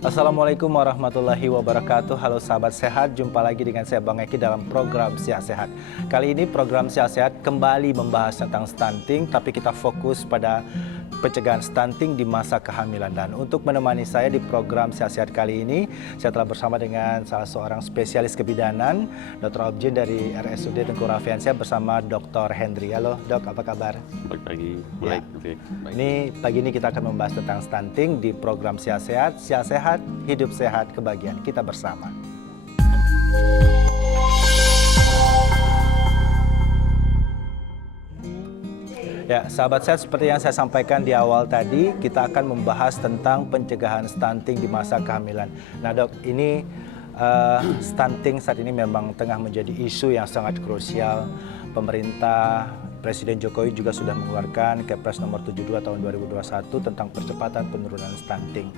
Assalamualaikum warahmatullahi wabarakatuh. Halo sahabat sehat, jumpa lagi dengan saya Bang Eki dalam program Sihat Sehat. Kali ini program Sihat Sehat kembali membahas tentang stunting, tapi kita fokus pada pencegahan stunting di masa kehamilan. Dan untuk menemani saya di program Sihat Sehat kali ini, saya telah bersama dengan salah seorang spesialis kebidanan, Dr. Objin dari RSUD Tengku Rafiansyah bersama Dr. Hendri. Halo dok, apa kabar? Baik pagi. Ya. Baik. Ini pagi ini kita akan membahas tentang stunting di program Sihat Sehat. Sihat Sehat, hidup sehat, kebahagiaan kita bersama. Ya, sahabat sehat, seperti yang saya sampaikan di awal tadi, kita akan membahas tentang pencegahan stunting di masa kehamilan. Nah dok, ini stunting saat ini memang tengah menjadi isu yang sangat krusial. Pemerintah, Presiden Jokowi juga sudah mengeluarkan Kepres nomor 72 tahun 2021 tentang percepatan penurunan stunting.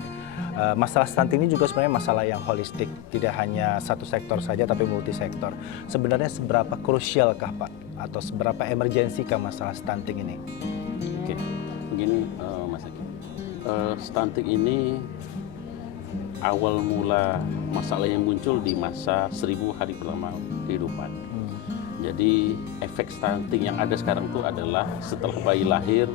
Masalah stunting ini juga sebenarnya masalah yang holistik, tidak hanya satu sektor saja tapi multisektor. Sebenarnya seberapa krusialkah Pak, atau seberapa emergensikah masalah stunting ini? Oke, begini Mas Eki. Stunting ini awal mula masalah yang muncul di masa 1000 hari pertama kehidupan. Jadi efek stunting yang ada sekarang itu adalah setelah bayi lahir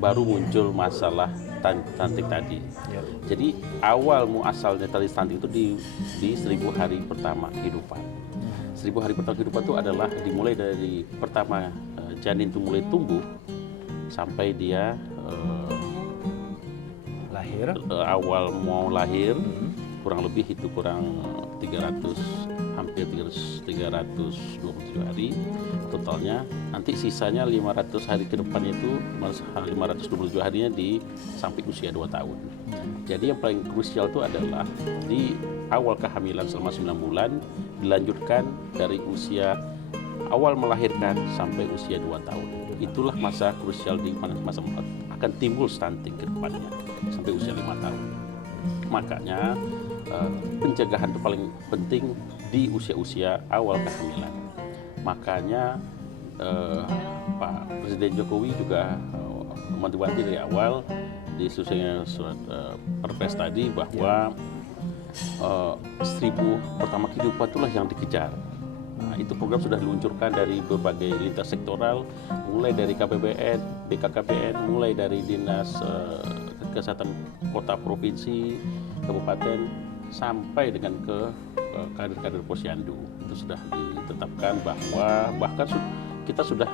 baru muncul masalah stunting tadi. Ya. Jadi awal muasalnya tadi stunting itu di 1000 hari pertama kehidupan. 1000 hari pertama kehidupan itu adalah dimulai dari pertama janin itu mulai tumbuh sampai dia Lahir. Awal mau lahir, kurang lebih itu kurang 300 hampir 327 hari totalnya. Nanti sisanya 500 hari ke depannya itu 527 harinya di sampai usia 2 tahun. Jadi yang paling krusial itu adalah di awal kehamilan selama 9 bulan dilanjutkan dari usia awal melahirkan sampai usia 2 tahun. Itulah masa krusial di mana masa akan timbul stunting ke depannya sampai usia 5 tahun. Makanya pencegahan itu paling penting di usia-usia awal kehamilan. Makanya Pak Presiden Jokowi juga mewanti-wanti dari awal di susunan surat Perpres tadi bahwa 1000 pertama kehidupan itulah yang dikejar. Nah, itu program sudah diluncurkan dari berbagai lintas sektoral, mulai dari KPBN, BKKBN, mulai dari Dinas Kesehatan Kota, Provinsi, Kabupaten, sampai dengan ke kader-kader posyandu. Itu sudah ditetapkan bahwa bahkan kita sudah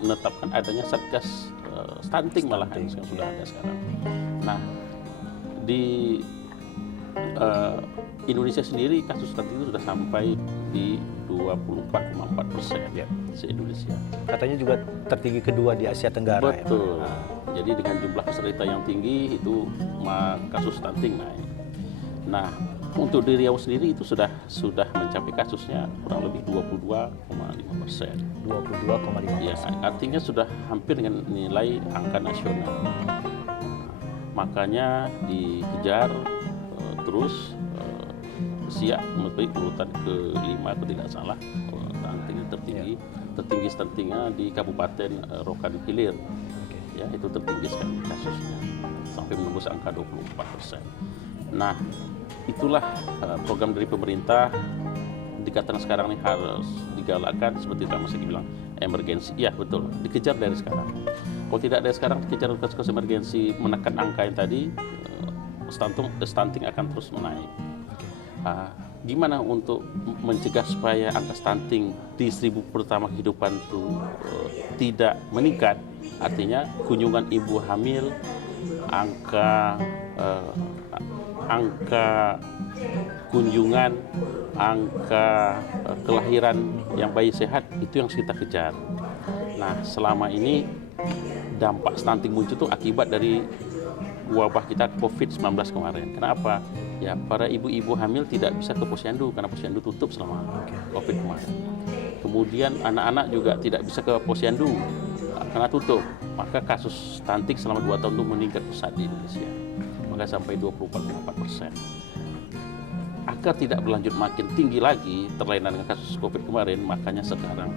menetapkan adanya Satgas stunting malah yang sudah ada sekarang. Nah, di Indonesia sendiri kasus stunting itu sudah sampai di 24,4% Ya. se-Indonesia. Katanya juga tertinggi kedua di Asia Tenggara. Betul. Ya? Jadi dengan jumlah peserta yang tinggi itu kasus stunting naik. Nah, untuk di Riau sendiri itu sudah mencapai kasusnya kurang lebih 22,5%. 22,5%. Ya, artinya sudah hampir dengan nilai angka nasional. Makanya dikejar terus siap memenuhi urutan ke-5 kalau tidak salah, stunting tertinggi stuntingnya di Kabupaten Rokan Hilir. Ya, itu tertinggi sekali kasusnya sampai menembus angka 24%. Nah, itulah program dari pemerintah dikatakan sekarang ini harus digalakkan seperti Mas Eki bilang emergensi. Ya betul, dikejar dari sekarang. Kalau tidak dari sekarang dikejar kasus emergensi menekan angka yang tadi, stunting akan terus menaik. Gimana untuk mencegah supaya angka stunting di 1000 pertama kehidupan itu tidak meningkat? Artinya kunjungan ibu hamil, angka kunjungan, angka kelahiran yang bayi sehat itu yang kita kejar. Nah, selama ini dampak stunting muncul itu akibat dari wabah kita COVID-19 kemarin. Kenapa? Ya, para ibu-ibu hamil tidak bisa ke posyandu karena posyandu tutup selama COVID kemarin. Kemudian anak-anak juga tidak bisa ke posyandu karena tutup. Maka kasus stunting selama 2 tahun itu meningkat pesat di Indonesia. Maka sampai 24,4%. Agar tidak berlanjut makin tinggi lagi terlena dengan kasus COVID kemarin, makanya sekarang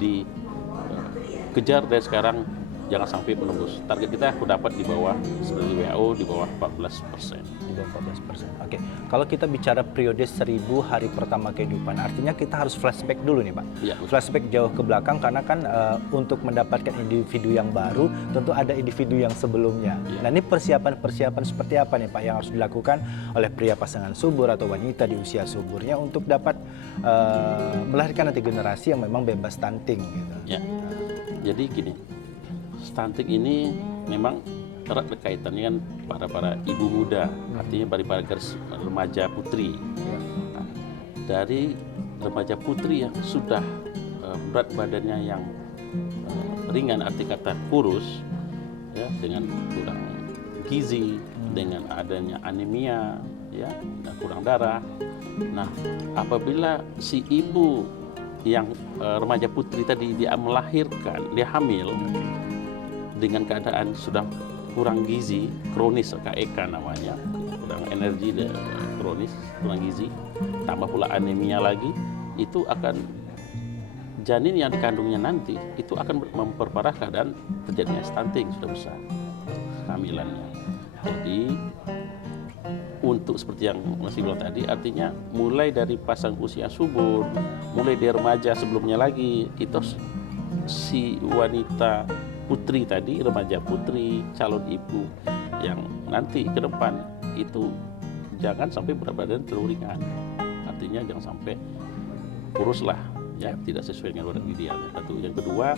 dikejar dari sekarang jangan sampai menembus. Target kita dapat di bawah seperti WHO atau di bawah 14%. Di bawah 14%. Oke. Kalau kita bicara periode 1000 hari pertama kehidupan, artinya kita harus flashback dulu nih, Pak. Iya. Flashback jauh ke belakang karena kan untuk mendapatkan individu yang baru, tentu ada individu yang sebelumnya. Iya. Nah, ini persiapan seperti apa nih, Pak, yang harus dilakukan oleh pria pasangan subur atau wanita di usia suburnya untuk dapat melahirkan nanti generasi yang memang bebas stunting gitu. Ya. Jadi gini, stunting ini memang erat berkaitannya kan para ibu muda, artinya para garis remaja putri. Ya. Nah, dari remaja putri yang sudah berat badannya yang ringan, arti kata kurus, ya, dengan kurang gizi, dengan adanya anemia, ya, dan kurang darah. Nah, apabila si ibu yang remaja putri tadi dia melahirkan, dia hamil dengan keadaan sudah kurang gizi, kronis KEK namanya, kurang energi, kronis, kurang gizi, tambah pula anemia lagi, itu akan janin yang dikandungnya nanti itu akan memperparah keadaan terjadinya stunting sudah besar kehamilannya. Jadi untuk seperti yang Mas bilang tadi, artinya mulai dari pasang usia subur, mulai dari remaja sebelumnya lagi, itu si wanita putri tadi, remaja putri, calon ibu yang nanti ke depan itu jangan sampai berat badan terlalu ringan. Artinya jangan sampai kurus lah, ya, tidak sesuai dengan badan idealnya. Satu. Yang kedua,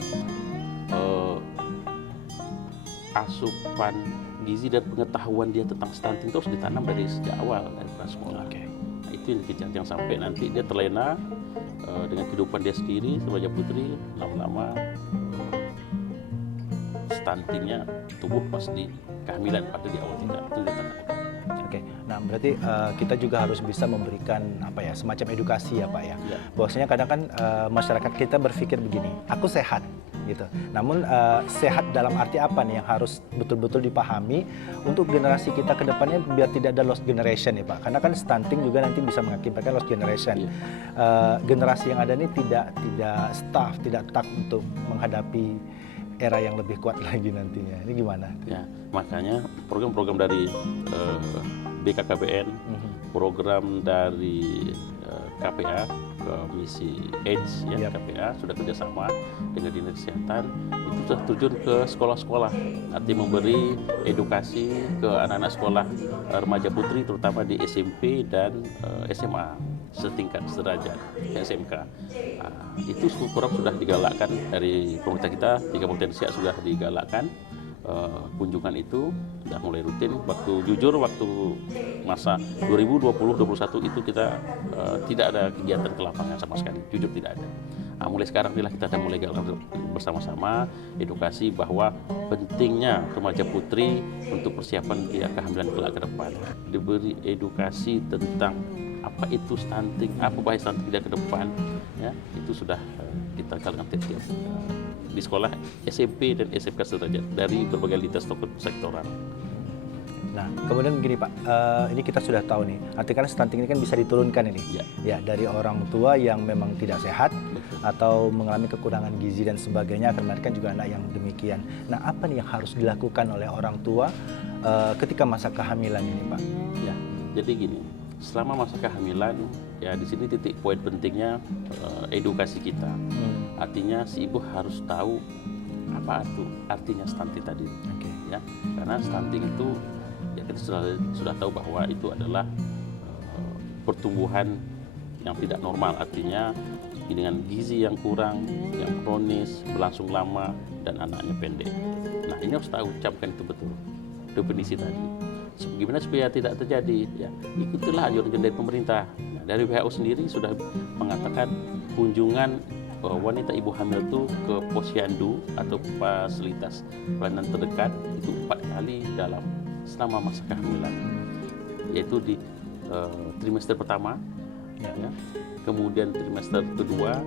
asupan gizi dan pengetahuan dia tentang stunting itu harus ditanam dari sejak awal dari prasekolah. Nah, itu yang dikejar, jangan sampai nanti dia terlena dengan kehidupan dia sendiri sebagai putri, lama-lama stuntingnya tumbuh pas di kehamilan, pada di awal tidak, itu ditanam. Oke, nah berarti kita juga harus bisa memberikan apa ya, semacam edukasi ya, Pak ya. Ya. Bahwasanya kadang kan masyarakat kita berpikir begini, aku sehat gitu. Namun sehat dalam arti apa nih yang harus betul-betul dipahami untuk generasi kita ke depannya biar tidak ada lost generation ya, Pak. Karena kan stunting juga nanti bisa mengakibatkan lost generation. Ya. Generasi yang ada ini tidak staff, tidak tak untuk menghadapi era yang lebih kuat lagi nantinya. Ini gimana? Ya, makanya program-program dari BKKBN, program dari KPA, Komisi AIDS, ya, KPA sudah kerjasama dengan Dinas Kesehatan, itu sudah terjun ke sekolah-sekolah, artinya memberi edukasi ke anak-anak sekolah remaja putri, terutama di SMP dan SMA setingkat sederajat SMK. Itu program sudah digalakkan dari pemerintah kita, 3 Kabupaten Siak sudah digalakkan. Kunjungan itu sudah mulai rutin. Waktu masa 2020-2021 itu kita tidak ada kegiatan ke lapangan sama sekali, jujur tidak ada. Mulai sekarang inilah kita akan mulai galak bersama-sama edukasi bahwa pentingnya remaja putri untuk persiapan kehamilan kelak ke depan. Diberi edukasi tentang apa itu stunting, apa bahaya stunting ke depan, ya, itu sudah kita galakkan tiap-tiap di sekolah SMP dan SMK sederajat dari berbagai lintas sektoral. Nah, kemudian begini Pak, ini kita sudah tahu nih, artinya stunting ini kan bisa diturunkan ini, ya, dari orang tua yang memang tidak sehat atau mengalami kekurangan gizi dan sebagainya akan melahirkan juga anak yang demikian. Nah, apa nih yang harus dilakukan oleh orang tua ketika masa kehamilan ini, Pak? Ya, jadi gini, selama masa kehamilan, ya di sini titik poin pentingnya edukasi kita. Artinya si ibu harus tahu apa itu artinya stunting tadi, ya, karena stunting itu ya kita sudah tahu bahwa itu adalah pertumbuhan yang tidak normal, artinya dengan gizi yang kurang, yang kronis, berlangsung lama, dan anaknya pendek. Nah, ini harus tahu, ucapkan itu betul definisi tadi. Gimana supaya tidak terjadi? Ya, ikutilah anjuran dari pemerintah. Nah, dari WHO sendiri sudah mengatakan kunjungan wanita ibu hamil itu ke posyandu atau fasilitas pelayanan terdekat itu 4 kali selama masa kehamilan, yaitu di trimester pertama, ya, kemudian trimester kedua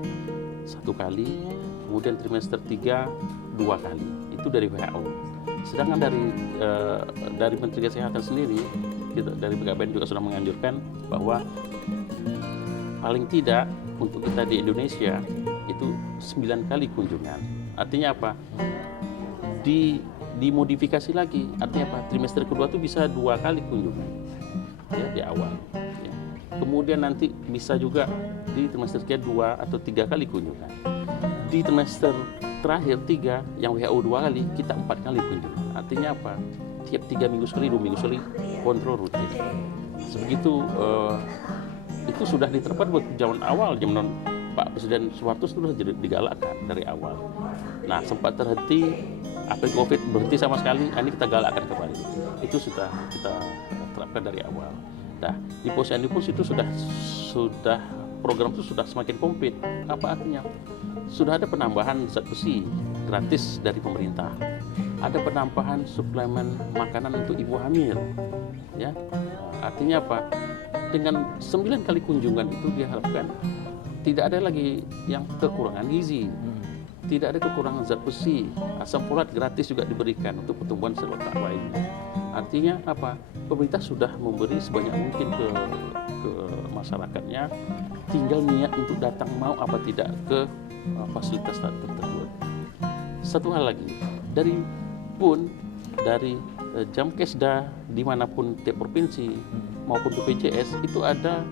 1 kali, kemudian trimester 3 2 kali. Itu dari WHO. Sedangkan dari Menteri Kesehatan sendiri, dari BKPN juga sudah menganjurkan bahwa paling tidak untuk kita di Indonesia itu 9 kali kunjungan. Artinya apa? Di dimodifikasi lagi. Artinya apa? Trimester kedua itu bisa 2 kali kunjungan ya di awal. Ya. Kemudian nanti bisa juga di trimester kedua atau 3 kali kunjungan. Di trimester terakhir 3 yang WHO 2 kali, kita 4 kali kunjungan. Artinya apa? Tiap 3 minggu sekali, 2 minggu sekali kontrol rutin. Sebegitu itu sudah diterapkan zaman awal, zaman Pak Presiden Soeharto sudah digalakkan dari awal. Nah, sempat terhenti, apa COVID berhenti sama sekali, ini kita galakkan kembali. Itu sudah kita terapkan dari awal. Nah, di posyandu pun itu sudah program itu sudah semakin komplit. Apa artinya? Sudah ada penambahan zat besi gratis dari pemerintah. Ada penambahan suplemen makanan untuk ibu hamil. Ya. Artinya apa? Dengan 9 kali kunjungan itu diharapkan tidak ada lagi yang kekurangan gizi, tidak ada kekurangan zat besi, asam folat gratis juga diberikan untuk pertumbuhan sel otak bayi. Artinya apa? Pemerintah sudah memberi sebanyak mungkin ke masyarakatnya, tinggal niat untuk datang mau apa tidak ke fasilitas tersebut. Satu hal lagi, dari Jamkesda dimanapun tiap provinsi maupun BPJS itu ada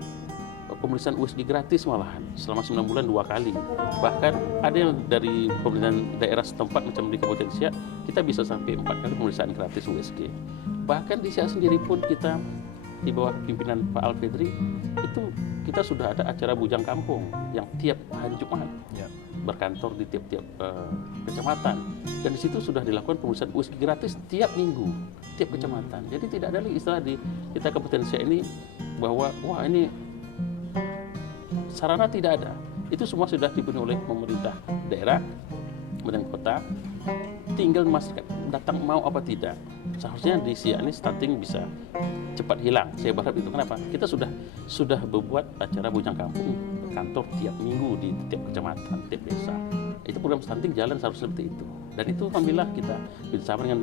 pemeriksaan USG gratis malahan selama 9 bulan 2 kali. Bahkan ada yang dari pemerintahan daerah setempat macam di Kabupaten Siak, kita bisa sampai 4 kali pemeriksaan gratis USG. Bahkan di Siak sendiri pun kita di bawah pimpinan Pak Alfedri itu kita sudah ada acara bujang kampung yang tiap hari Jumat berkantor di tiap-tiap kecamatan, dan di situ sudah dilakukan pemeriksaan USG gratis tiap minggu, tiap kecamatan. Jadi tidak ada lagi istilah di kita Kabupaten Siak ini bahwa wah ini sarana tidak ada. Itu semua sudah dipenuhi oleh pemerintah daerah, kemudian kota. Tinggal masyarakat datang mau apa tidak. Seharusnya di Siak ini stunting bisa cepat hilang. Saya berharap itu. Kenapa? Kita sudah berbuat acara bujang kampung kantor tiap minggu di tiap kecamatan, tiap desa. Itu program stunting jalan seharusnya seperti itu. Dan itu alhamdulillah kita bersama dengan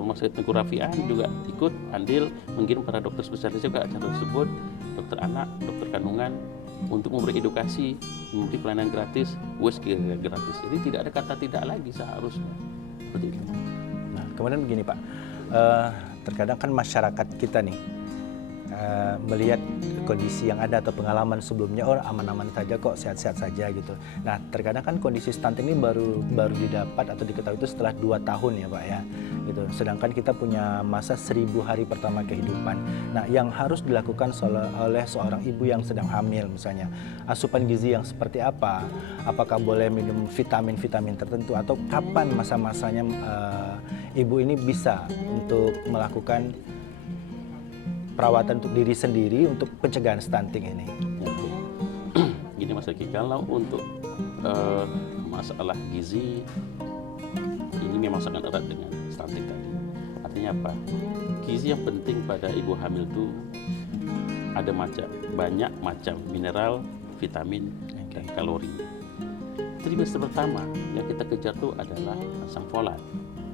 Rumah Sakit Tengku Rafiah juga ikut andil mengirim para dokter spesialis juga acara tersebut, dokter anak, dokter kandungan, untuk memberi edukasi, memberi pelayanan gratis, USG gratis. Jadi tidak ada kata tidak lagi seharusnya. Seperti itu. Nah, kemudian begini Pak, terkadang kan masyarakat kita nih melihat kondisi yang ada atau pengalaman sebelumnya, oh aman-aman saja kok, sehat-sehat saja gitu. Nah, terkadang kan kondisi stunting ini baru didapat atau diketahui itu setelah 2 tahun ya Pak ya, gitu. Sedangkan kita punya masa 1000 hari pertama kehidupan. Nah, yang harus dilakukan oleh seorang ibu yang sedang hamil misalnya, asupan gizi yang seperti apa? Apakah boleh minum vitamin-vitamin tertentu atau kapan masa-masanya ibu ini bisa untuk melakukan perawatan untuk diri sendiri untuk pencegahan stunting ini? Gini Mas Eki, kalau untuk masalah gizi ini memang sangat erat dengan stunting tadi. Artinya apa? Gizi yang penting pada ibu hamil itu ada banyak macam mineral, vitamin, dan kalori. Trimester pertama yang kita kejar itu adalah asam folat.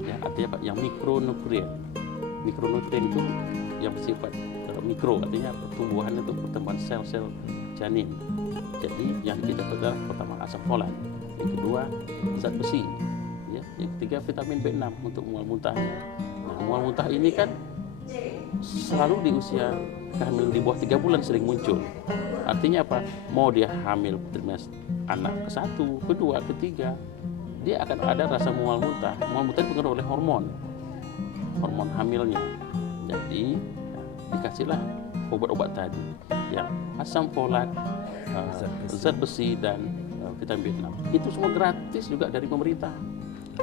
Ya, artinya apa? Yang mikronutrien. Mikronutrien itu yang bersifat mikro, artinya pertumbuhan itu pertumbuhan sel-sel janin. Jadi yang kita adalah pertama asam folat, yang kedua zat besi, ya, yang ketiga vitamin B6 untuk mual muntahnya. Nah, mual muntah ini kan selalu di usia kehamilan di bawah 3 bulan sering muncul. Artinya apa? Mau dia hamil trimester anak ke-1, ke-2, ke-3, dia akan ada rasa mual muntah. Mual muntah dipengaruhi oleh hormon hamilnya. Jadi dikasihlah obat-obat tadi yang asam folat, zat besi dan vitamin B6. Itu semua gratis juga dari pemerintah,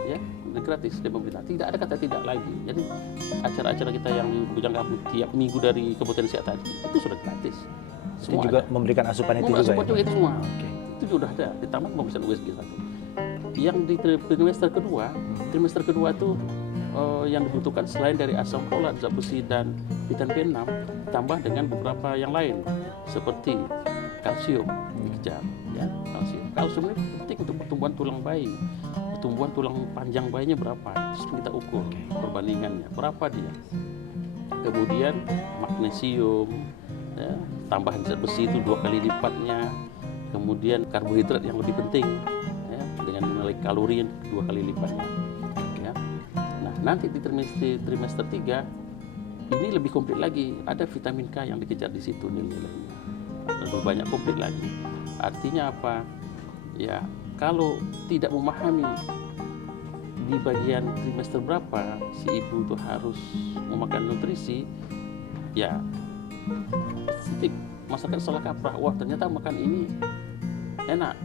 ya, gratis dari pemerintah. Tidak ada kata tidak lagi. Jadi acara-acara kita yang di bujang kampung tiap minggu dari Kabupaten Siak tadi itu sudah gratis. Itu juga ada. Memberikan asupan itu juga ya? Itu semua. Itu sudah ada. Ditambah pemeriksaan USG 1. Yang di trimester kedua itu yang dibutuhkan selain dari asam folat, zat besi dan vitamin B6, tambah dengan beberapa yang lain seperti kalsium dikejar, ya, kalsium ini penting untuk pertumbuhan tulang bayi. Pertumbuhan tulang panjang bayinya berapa? Terus kita ukur perbandingannya berapa dia. Kemudian magnesium, ya, tambahan zat besi itu 2 kali lipatnya. Kemudian karbohidrat yang lebih penting, ya, dengan nilai kalori 2 kali lipatnya. nanti di trimester 3 ini lebih komplit lagi, ada vitamin K yang dikejar di situ nilai-nilainya, lebih banyak komplit lagi. Artinya apa? Ya, kalau tidak memahami di bagian trimester berapa si ibu itu harus memakan nutrisi, ya nanti masyarakat salah kaprah, wah ternyata makan ini enak,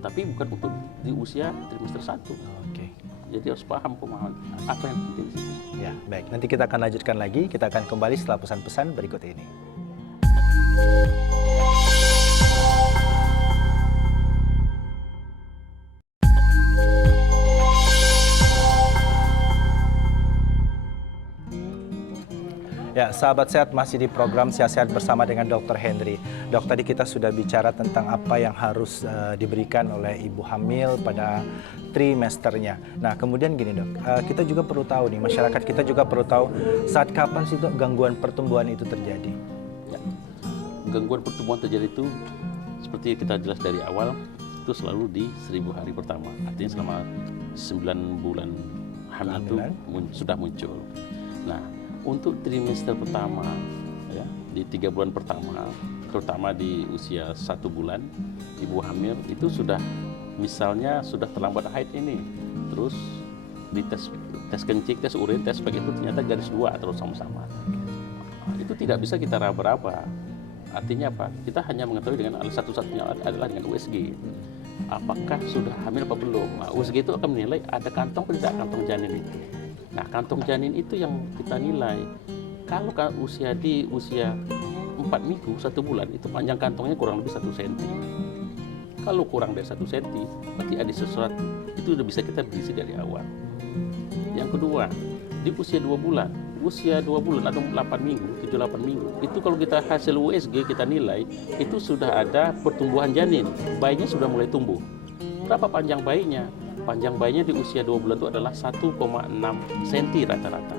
tapi bukan untuk di usia trimester 1. Oke. Jadi harus paham pemahaman apa yang penting di situ. Ya, baik. Nanti kita akan lanjutkan lagi. Kita akan kembali setelah pesan-pesan berikut ini. Ya, sahabat sehat, masih di program Sehat bersama dengan Dr. Henry. Dok, tadi kita sudah bicara tentang apa yang harus diberikan oleh ibu hamil pada trimesternya. Nah, kemudian gini dok, kita juga perlu tahu nih, masyarakat kita juga perlu tahu saat kapan sih dok gangguan pertumbuhan itu terjadi? Ya. Gangguan pertumbuhan terjadi itu seperti kita jelas dari awal, itu selalu di 1000 hari pertama. Artinya selama 9 bulan hamil itu sudah muncul. Nah, untuk trimester pertama, ya, di 3 bulan pertama, terutama di usia 1 bulan, ibu hamil itu sudah, misalnya sudah terlambat haid ini, terus di tes kencing, tes urin, tes spek itu ternyata garis 2 terus sama-sama. Itu tidak bisa kita raba-raba. Artinya apa? Kita hanya mengetahui dengan alat satu-satunya adalah dengan USG. Apakah sudah hamil apa belum? Nah, USG itu akan menilai ada kantong atau tidak kantong janin itu. Nah, kantong janin itu yang kita nilai. Kalau di usia 4 minggu, 1 bulan, itu panjang kantongnya kurang lebih 1 cm. Kalau kurang dari 1 cm, berarti ada sesuatu. Itu sudah bisa kita prediksi dari awal. Yang kedua, di usia 2 bulan, atau 8 minggu, 7-8 minggu, itu kalau kita hasil USG kita nilai, itu sudah ada pertumbuhan janin. Bayinya sudah mulai tumbuh. Berapa panjang bayinya? Panjang bayinya di usia 2 bulan itu adalah 1,6 cm rata-rata.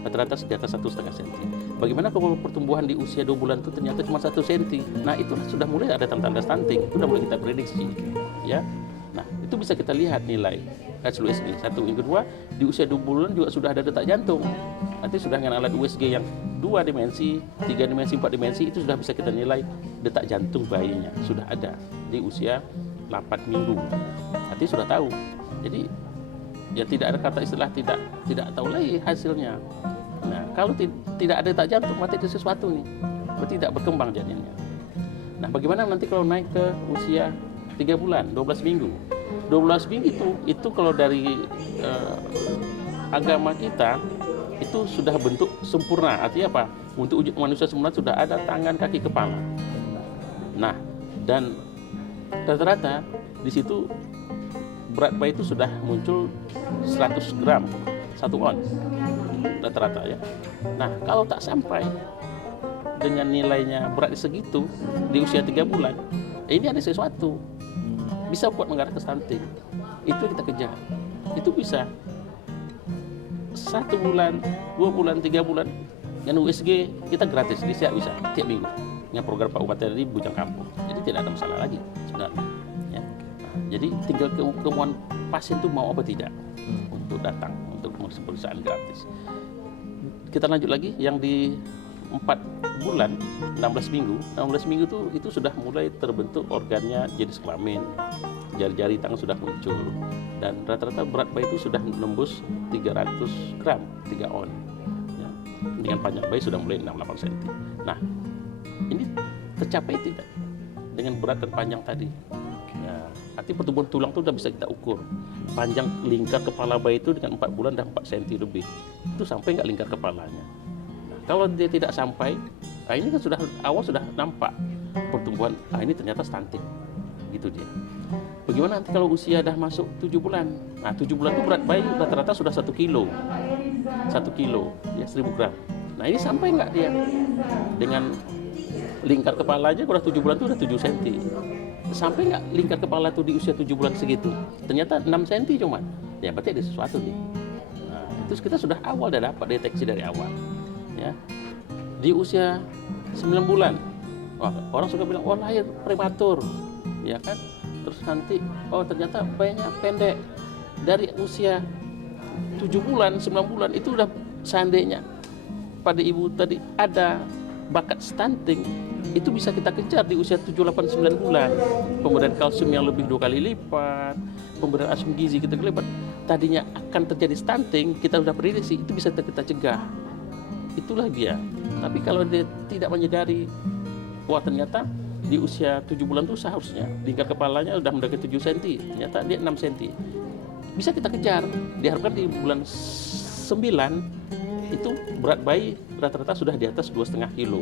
Rata-rata di atas 1,5 cm. Bagaimana kalau pertumbuhan di usia 2 bulan itu ternyata cuma 1 cm? Nah, itu sudah mulai ada tanda-tanda stunting. Itu sudah mulai kita prediksi. Ya. Nah, itu bisa kita lihat nilai hasil USG. Satu. Yang kedua, di usia 2 bulan juga sudah ada detak jantung. Nanti sudah dengan alat USG yang 2 dimensi, 3 dimensi, 4 dimensi, itu sudah bisa kita nilai detak jantung bayinya. Sudah ada di usia 8 minggu. Nanti sudah tahu. Jadi ya tidak ada kata istilah tidak tahu lagi hasilnya. Nah, kalau tidak ada detak jantung, berarti ada sesuatu nih, berarti tidak berkembang janinnya. Nah, bagaimana nanti kalau naik ke usia 3 bulan, 12 minggu? 12 minggu itu kalau dari agama kita itu sudah bentuk sempurna. Artinya apa? Untuk manusia sempurna sudah ada tangan, kaki, kepala. Nah, dan rata-rata di situ berat bayi itu sudah muncul 100 gram, 1 ons rata-rata ya. Nah, kalau tak sampai dengan nilainya berat segitu di usia 3 bulan, ini ada sesuatu bisa buat mengarah ke stunting. Itu kita kejar. Itu bisa 1 bulan, 2 bulan, 3 bulan dengan USG kita gratis di bisa tiap minggu dengan program Pak Bupati tadi Bujang Kampung. Jadi tidak ada masalah lagi sebenarnya. Ya. Nah, jadi tinggal kemauan pasien itu mau apa tidak untuk datang untuk pemeriksaan gratis. Kita lanjut lagi yang di 4 bulan, 16 minggu itu sudah mulai terbentuk organnya jenis kelamin, jari-jari tangan sudah muncul, dan rata-rata berat bayi itu sudah menembus 300 gram, 3 on. Ya. Dengan panjang bayi sudah mulai 6-8 cm. Nah, ini tercapai tidak dengan berat dan panjang tadi? Ya, arti pertumbuhan tulang itu sudah bisa kita ukur. Panjang lingkar kepala bayi itu dengan 4 bulan dan 4 cm lebih. Itu sampai nggak lingkar kepalanya? Kalau dia tidak sampai, nah ini kan sudah nampak pertumbuhan, ini ternyata stunting, gitu dia. Bagaimana nanti kalau usia dah masuk 7 bulan? Nah, 7 bulan itu berat bayi rata-rata sudah 1 kilo, ya 1000 gram. Nah, ini sampai nggak dia? Dengan lingkar kepalanya udah 7 bulan itu udah 7 cm. Sampai nggak lingkar kepala itu di usia 7 bulan segitu? Ternyata 6 cm cuman. Ya berarti ada sesuatu nih. Nah, itu kita sudah dapat deteksi dari awal. Ya. Di usia 9 bulan, orang suka bilang, lahir prematur, ya kan? Terus nanti, ternyata bayinya pendek. Dari usia 7 bulan, 9 bulan itu udah seandainya pada ibu tadi ada bakat stunting, itu bisa kita kejar di usia 7, 8, 9 bulan. Pemberian kalsium yang lebih 2 kali lipat, pemberian asam gizi kita lipat. Tadinya akan terjadi stunting, kita sudah prediksi, itu bisa kita cegah. Itulah dia. Tapi kalau dia tidak menyadari, wah ternyata di usia 7 bulan itu seharusnya lingkar kepalanya sudah mendekati 7 cm, ternyata dia 6 cm. Bisa kita kejar. Diharapkan di bulan 9 itu berat bayi rata-rata sudah di atas 2,5 kilo.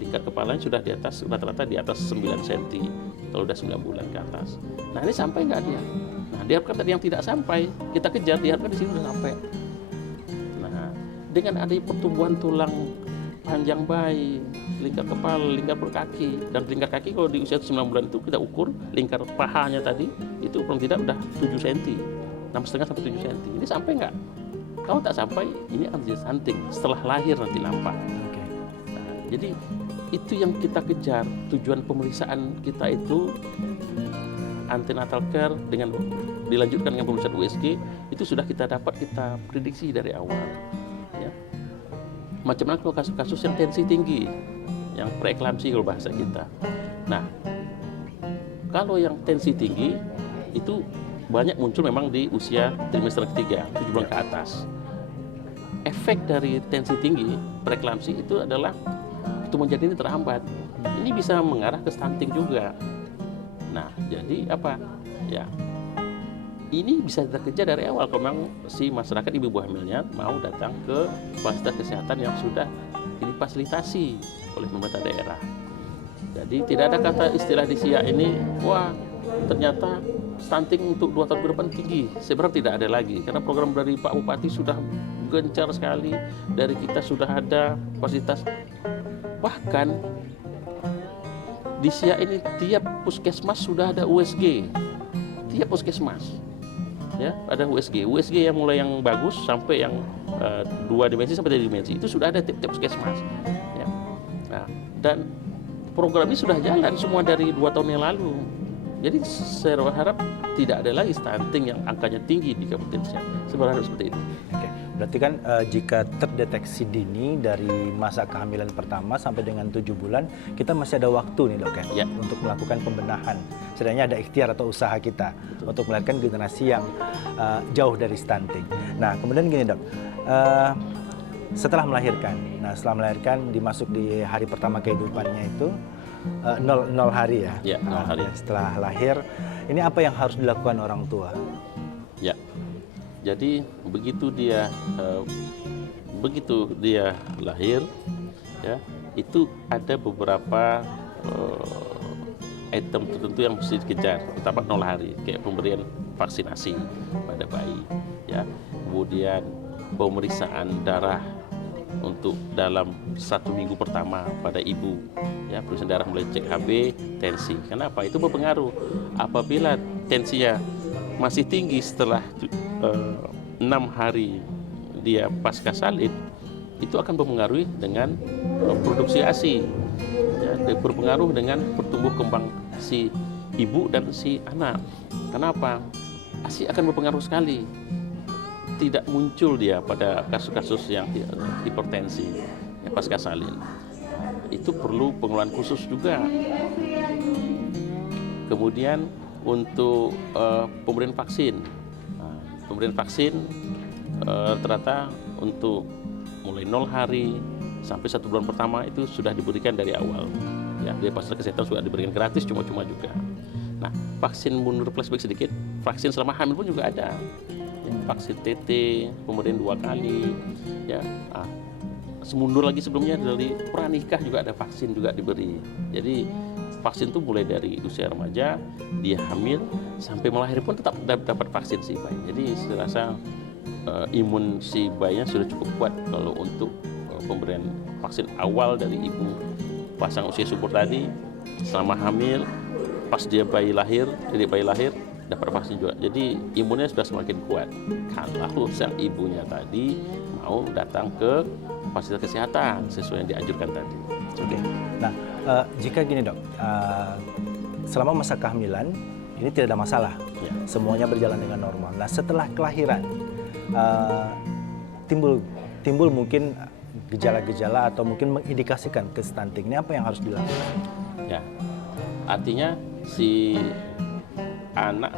Lingkar kepalanya sudah di atas, rata-rata di atas 9 cm kalau udah 9 bulan ke atas. Nah ini sampai nggak dia? Nah diharapkan tadi yang tidak sampai, kita kejar, diharapkan di sini udah sampai. Nah dengan adanya pertumbuhan tulang panjang bayi, lingkar kepala, lingkar perut kaki, dan lingkar kaki kalau di usia 9 bulan itu kita ukur lingkar pahanya tadi itu paling tidak udah 7 cm, 6,5 sampai 7 cm. Ini sampai nggak? Kalau tak sampai, ini akan jadi stunting. Setelah lahir nanti nampak. Nah, jadi itu yang kita kejar. Tujuan pemeriksaan kita itu antenatal care dengan dilanjutkan dengan pemeriksaan USG itu sudah kita dapat kita prediksi dari awal. Ya. Macam mana kalau kasus-kasus yang tensi tinggi, yang preeklamsi kalau bahasa kita. Nah, kalau yang tensi tinggi itu banyak muncul memang di usia trimester ketiga, 7 bulan ke atas. Efek dari tensi tinggi, preeklamsi itu adalah pertumbuhan janin ini terhambat. Ini bisa mengarah ke stunting juga. Nah, jadi apa? Ya, ini bisa kita kejar dari awal kalau memang si masyarakat ibu hamilnya mau datang ke fasilitas kesehatan yang sudah difasilitasi oleh pemerintah daerah. Jadi tidak ada kata istilah di SIA ini, wah ternyata stunting untuk 2 tahun ke depan tinggi. Sebenarnya tidak ada lagi, karena program dari Pak Bupati sudah gencar sekali, dari kita sudah ada fasilitas. Bahkan di SIA ini tiap puskesmas sudah ada USG, tiap puskesmas. Ya, ada USG yang mulai yang bagus sampai yang 2 dimensi sampai 3 dimensi itu sudah ada tiap puskesmas. Ya. Nah, dan program ini sudah jalan semua dari 2 tahun yang lalu. Jadi saya berharap tidak ada lagi stunting yang angkanya tinggi di Kabupaten Siak. Saya berharap seperti itu. Oke. Berarti kan jika terdeteksi dini dari masa kehamilan pertama sampai dengan 7 bulan, kita masih ada waktu nih dok ya, untuk melakukan pembenahan. Setidaknya ada ikhtiar atau usaha kita untuk melahirkan generasi yang jauh dari stunting. Nah kemudian gini dok, setelah melahirkan, dimasuk di hari pertama kehidupannya itu, 0 hari ya? Ya, 0 hari. Setelah lahir, ini apa yang harus dilakukan orang tua? Ya, jadi begitu dia lahir, ya itu ada beberapa item tertentu yang mesti dikejar. Pertama 0 hari, kayak pemberian vaksinasi pada bayi, ya, kemudian pemeriksaan darah untuk dalam 1 minggu pertama pada ibu, ya, pemeriksaan darah mulai cek HB, tensi. Kenapa? Itu berpengaruh. Apabila tensinya masih tinggi setelah 6 hari dia pasca salin, itu akan mempengaruhi dengan produksi ASI, ya, berpengaruh dengan pertumbuh kembang si ibu dan si anak. Kenapa? ASI akan berpengaruh sekali. Tidak muncul dia pada kasus-kasus yang hipertensi, ya, pasca salin. Itu perlu pengelolaan khusus juga. Kemudian untuk pemberian vaksin, pemberian vaksin rata-rata untuk mulai 0 hari sampai 1 bulan pertama itu sudah diberikan dari awal. Ya, dari fasilitas kesehatan sudah diberikan gratis, cuma-cuma juga. Nah, vaksin mundur flashback sedikit, vaksin selama hamil pun juga ada. Ya, vaksin TT, kemudian 2 kali. Ya, semundur lagi sebelumnya dari pranikah juga ada vaksin juga diberi. Jadi vaksin itu mulai dari usia remaja, dia hamil, sampai melahirkan pun tetap dapat vaksin si bayi. Jadi saya rasa imun si bayinya sudah cukup kuat kalau untuk pemberian vaksin awal dari ibu pasang usia subur tadi, selama hamil, pas dia bayi lahir, dapat vaksin juga. Jadi imunnya sudah semakin kuat. Kalau sang ibunya tadi mau datang ke fasilitas kesehatan sesuai yang dianjurkan tadi. Oke. Nah, jika gini dok, selama masa kehamilan ini tidak ada masalah, ya, semuanya berjalan dengan normal. Nah, setelah kelahiran, uh, timbul mungkin gejala-gejala atau mungkin mengindikasikan ke stunting. Ini apa yang harus dilakukan? Ya, artinya si anak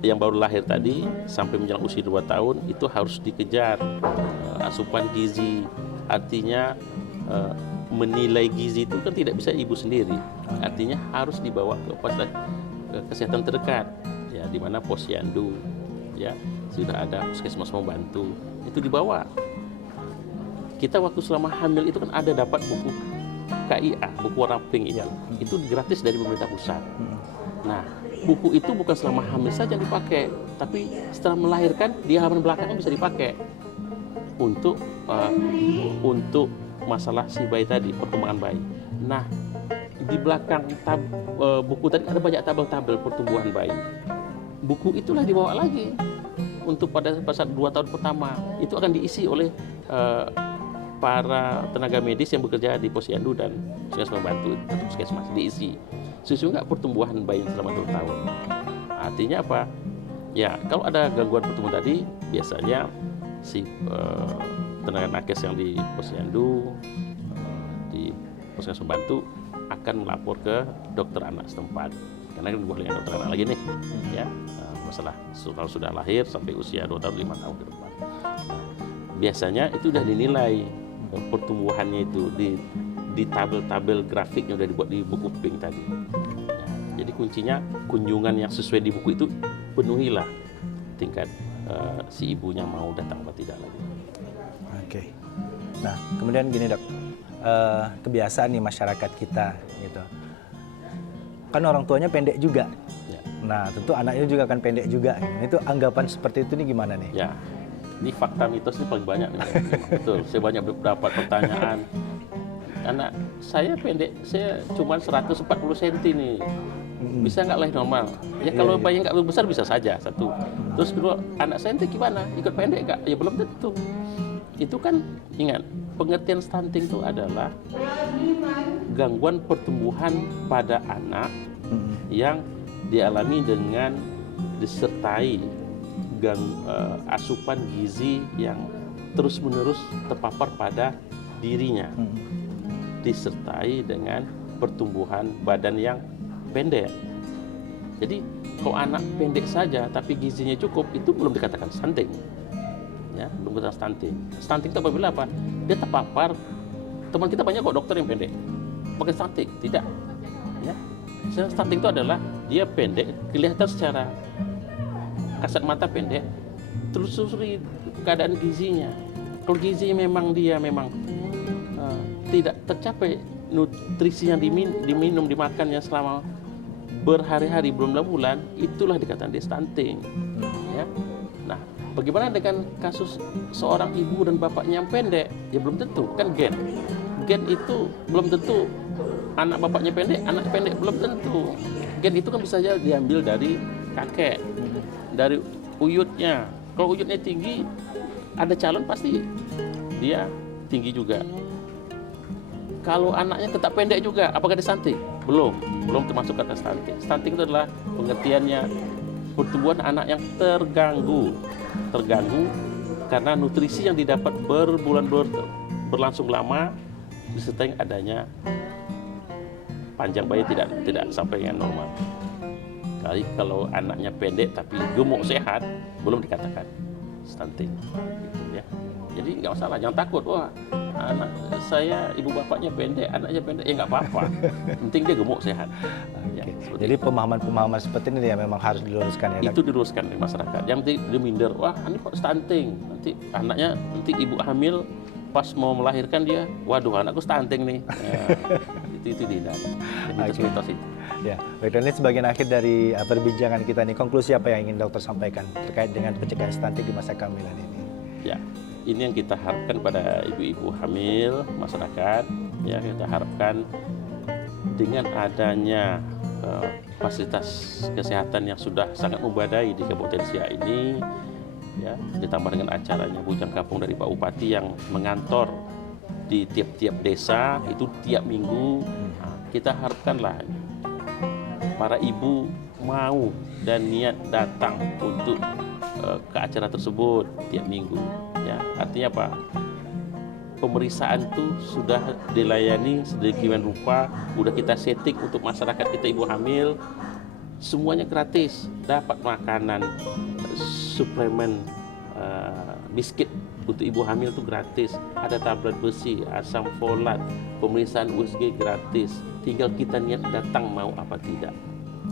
yang baru lahir tadi sampai menjelang usia 2 tahun itu harus dikejar asupan gizi. Artinya menilai gizi itu kan tidak bisa ibu sendiri. Artinya harus dibawa ke kesehatan terdekat, ya, di mana posyandu, ya, sudah ada puskesmas membantu, itu dibawa. Kita waktu selama hamil itu kan ada dapat buku KIA, buku warna pink itu gratis dari pemerintah pusat. Nah, buku itu bukan selama hamil saja dipakai, tapi setelah melahirkan di halaman belakangnya bisa dipakai untuk masalah si bayi tadi, perkembangan bayi. Nah, di belakang buku tadi ada banyak tabel-tabel pertumbuhan bayi. Buku itulah dibawa lagi untuk pada 2 tahun pertama. Itu akan diisi oleh para tenaga medis yang bekerja di posyandu dan puskesmas membantu atau puskesmas, diisi. Sesuai nggak pertumbuhan bayi selama 2 tahun. Artinya apa? Ya, kalau ada gangguan pertumbuhan tadi, biasanya si tenaga nakes yang di posyandu, di puskesmas membantu akan melapor ke dokter anak setempat. Karena kan boleh dokter anak lagi nih, ya, masalah sudah lahir sampai usia 2 tahun 5 tahun ke depan. Biasanya itu sudah dinilai pertumbuhannya itu di tabel-tabel grafik yang sudah dibuat di buku pink tadi. Ya, jadi kuncinya kunjungan yang sesuai di buku itu penuhilah tingkat si ibunya mau datang atau tidak lagi. Oke. Nah, kemudian gini dok, kebiasaan nih masyarakat kita gitu. Kan orang tuanya pendek juga. Ya. Nah, tentu anaknya juga akan pendek juga. Itu anggapan seperti itu nih gimana nih? Ya, ini fakta mitos ini paling banyak nih. Betul, saya banyak dapat pertanyaan. Anak saya pendek, saya cuma 140 cm nih. Bisa nggak lahir normal? Ya kalau bayi nggak besar bisa saja, satu. Terus kedua, anak saya nanti gimana? Ikut pendek nggak? Ya belum tentu. Itu kan, ingat, pengertian stunting itu adalah gangguan pertumbuhan pada anak yang dialami dengan disertai asupan gizi yang terus-menerus terpapar pada dirinya, disertai dengan pertumbuhan badan yang pendek. Jadi kalau anak pendek saja tapi gizinya cukup, itu belum dikatakan stunting. Ya, belum dikatakan stunting. Stunting itu apabila apa? Dia terpapar. Teman kita banyak kok dokter yang pendek, pakai stunting. Tidak. Ya. Stunting itu adalah dia pendek, kelihatan secara kasat mata pendek, telusuri keadaan gizinya. Kalau gizinya memang tidak tercapai nutrisi yang diminum, dimakannya selama berhari-hari, bulan-bulan, itulah dikatakan dia stunting. Ya. Nah, bagaimana dengan kasus seorang ibu dan bapaknya yang pendek? Ya belum tentu, kan gen. Gen itu belum tentu anak bapaknya pendek, anak pendek belum tentu. Gen itu kan bisa saja diambil dari kakek, dari uyutnya. Kalau uyutnya tinggi, ada calon pasti dia tinggi juga. Kalau anaknya tetap pendek juga, apakah dia stunting? Belum termasuk kata stunting. Stunting itu adalah pengertiannya pertumbuhan anak yang terganggu karena nutrisi yang didapat berlangsung lama disertai adanya panjang bayi tidak sampai dengan normal. Kalau anaknya pendek tapi gemuk sehat, belum dikatakan stunting. Gitu ya. Jadi nggak masalah, jangan takut. Wah, anak saya ibu bapaknya pendek, anaknya pendek, ya nggak apa-apa. Penting dia gemuk sehat. Ya, jadi pemahaman-pemahaman seperti ini ya memang harus diluruskan ya. Itu diluruskan di masyarakat. Yang penting dia minder, wah ini kok stunting. Nanti anaknya, nanti ibu hamil pas mau melahirkan dia, waduh anakku stunting nih. Ya, itu tidak. Mitos-mitos itu. Ya, baik, dan ini sebagian akhir dari perbincangan kita nih. Konklusi apa yang ingin dokter sampaikan terkait dengan pencegahan stunting di masa kehamilan ini? Ya, ini yang kita harapkan pada ibu-ibu hamil, masyarakat. Ya, kita harapkan dengan adanya fasilitas kesehatan yang sudah sangat membadai di Kabupaten Siak ini, ya, ditambah dengan acaranya Bujang Kampung dari Pak Bupati yang mengantor di tiap-tiap desa itu tiap minggu. Nah, kita harapkanlah para ibu mau dan niat datang untuk ke acara tersebut tiap minggu. Ya, artinya apa? Pemeriksaan itu sudah dilayani sedemikian rupa, udah kita setting untuk masyarakat kita ibu hamil, semuanya gratis, dapat makanan, suplemen, biskuit untuk ibu hamil itu gratis, ada tablet besi, asam folat, pemeriksaan USG gratis, tinggal kita niat datang mau apa tidak.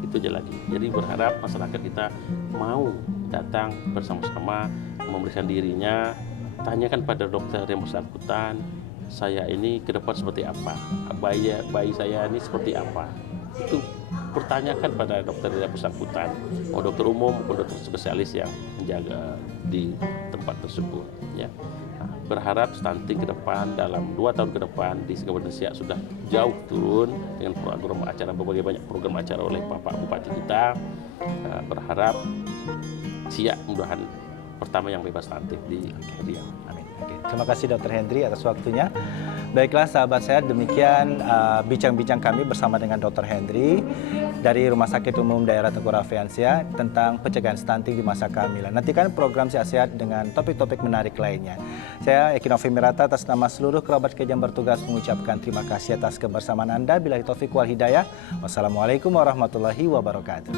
Itu aja lagi. Jadi berharap masyarakat kita mau datang bersama-sama memeriksa dirinya, tanyakan pada dokter yang bersangkutan, saya ini ke depan seperti apa, bayi saya ini seperti apa. Itu pertanyakan pada dokter yang bersangkutan, mau dokter umum maupun dokter spesialis yang menjaga di tempat tersebut. Ya. Nah, berharap stunting ke depan dalam 2 tahun ke depan di Kabupaten Siak sudah jauh turun dengan program acara, berbagai banyak program acara oleh Bapak Bupati kita. Berharap Siak mudahan pertama yang bebas stunting di Riau. Amin. Oke. Terima kasih Dr. Hendri atas waktunya. Baiklah sahabat sehat, demikian bincang-bincang kami bersama dengan Dr. Hendri dari Rumah Sakit Umum Daerah Tengku Raffian Siak tentang pencegahan stunting di masa kehamilan. Nantikan program Siak Sehat dengan topik-topik menarik lainnya. Saya Eki Novi Mirata atas nama seluruh kerabat kerja yang bertugas mengucapkan terima kasih atas kebersamaan Anda. Billahi taufiq wal hidayah. Wassalamualaikum warahmatullahi wabarakatuh.